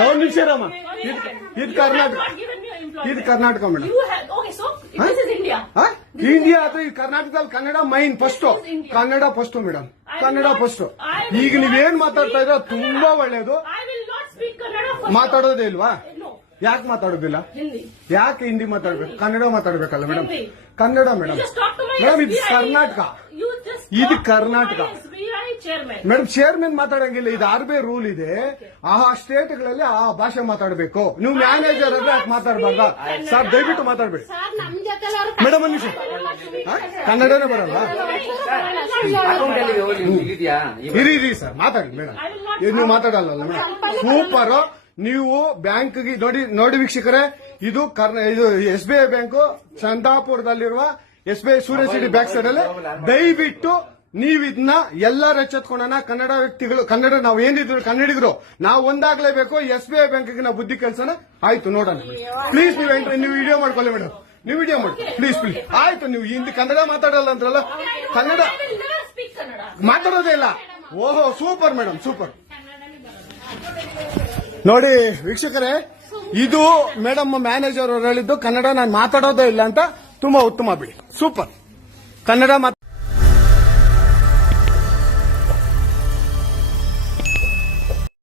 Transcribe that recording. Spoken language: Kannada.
ಒಂದು ನಿಮಿಷ ರಾಮ, ಇದು ಕರ್ನಾಟಕ, ಇದು ಕರ್ನಾಟಕ ಮೇಡಮ್. ಇಂಡಿಯಾ ಅದು ಈ ಕರ್ನಾಟಕದಲ್ಲಿ Kannada main first, Kannada first madam, Kannada first. ಈಗ ನೀವೇನ್ ಮಾತಾಡ್ತಾ ಇರೋ ತುಂಬಾ ಒಳ್ಳೇದು. ಮಾತಾಡೋದೇ ಇಲ್ವಾ? ಯಾಕೆ ಮಾತಾಡೋದಿಲ್ಲ? ಯಾಕೆ ಹಿಂದಿ ಮಾತಾಡ್ಬೇಕು? ಕನ್ನಡ ಮಾತಾಡ್ಬೇಕಲ್ಲ ಮೇಡಮ್? ಕನ್ನಡ ಮೇಡಮ್. ಮೇಡಮ್ ಇದು ಕರ್ನಾಟಕ, ಇದು ಕರ್ನಾಟಕ ಮೇಡಮ್. ಚೇರ್ಮನ್ ಮಾತಾಡಂಗಿಲ್ಲ, ಇದು RBI ರೂಲ್ ಇದೆ. ಆ ಸ್ಟೇಟ್ಗಳಲ್ಲಿ ಆ ಭಾಷೆ ಮಾತಾಡಬೇಕು. ನೀವು ಮ್ಯಾನೇಜರ್ ಆದ್ರೆ ಯಾಕೆ ಮಾತಾಡಬಾರ್ದ ಸರ್? ದಯವಿಟ್ಟು ಮಾತಾಡ್ಬೇಡಿ ಮೇಡಮ್. ಒಂದು ನಿಮಿಷ, ಕನ್ನಡನೇ ಬರಲ್ಲ? ಇರಿ ಸರ್, ಮಾತಾಡಿ ಮೇಡಮ್. ನೀವು ಮಾತಾಡಲ್ಲ ಮೇಡಮ್? ಸೂಪರ್. ನೀವು ಬ್ಯಾಂಕ್ಗೆ ನೋಡಿ ವೀಕ್ಷಕರೇ, ಇದು SBI ಬ್ಯಾಂಕು ಚಂದಾಪುರದಲ್ಲಿರುವ SBI ಸೂರ್ಯ ಸಿಟಿ ಬ್ಯಾಕ್ ಸೈಡ್ ಅಲ್ಲಿ. ದಯವಿಟ್ಟು ನೀವು ಇದನ್ನ ಎಲ್ಲರೂ ಎಚ್ಚೆತ್ಕೊಳ್ಳೋಣ. ಕನ್ನಡ ವ್ಯಕ್ತಿಗಳು, ಕನ್ನಡ ನಾವು ಏನಿದ್ರು ಕನ್ನಡಿಗರು, ನಾವು ಒಂದಾಗ್ಲೇಬೇಕು. SBI ಬ್ಯಾಂಕ್ಗೆ ನಾವು ಬುದ್ಧಿ ಕಲ್ಸೋಣ. ಆಯ್ತು, ನೋಡೋಣ ಪ್ಲೀಸ್. ನೀವು ವಿಡಿಯೋ ಮಾಡ್ಕೊಳ್ಳಿ ಮೇಡಮ್, ನೀವು ವಿಡಿಯೋ ಮಾಡಿ ಪ್ಲೀಸ್. ಆಯ್ತು, ನೀವು ಹಿಂದಿ ಕನ್ನಡ ಮಾತಾಡಲ್ಲ ಅಂದ್ರಲ್ಲ? ಕನ್ನಡ ಮಾತಾಡೋದೇ ಇಲ್ಲ. ಓಹೋ, ಸೂಪರ್ ಮೇಡಮ್, ಸೂಪರ್. ನೋಡಿ ವೀಕ್ಷಕರೇ, ಇದು ಮೇಡಮ್ ಮ್ಯಾನೇಜರ್ ಅವರು ಹೇಳಿದ್ದು ಕನ್ನಡ ನಾನು ಮಾತಾಡೋದೇ ಇಲ್ಲ ಅಂತ. ತುಂಬಾ ಉತ್ತಮ ಬಿಡಿ, ಸೂಪರ್. ಕನ್ನಡ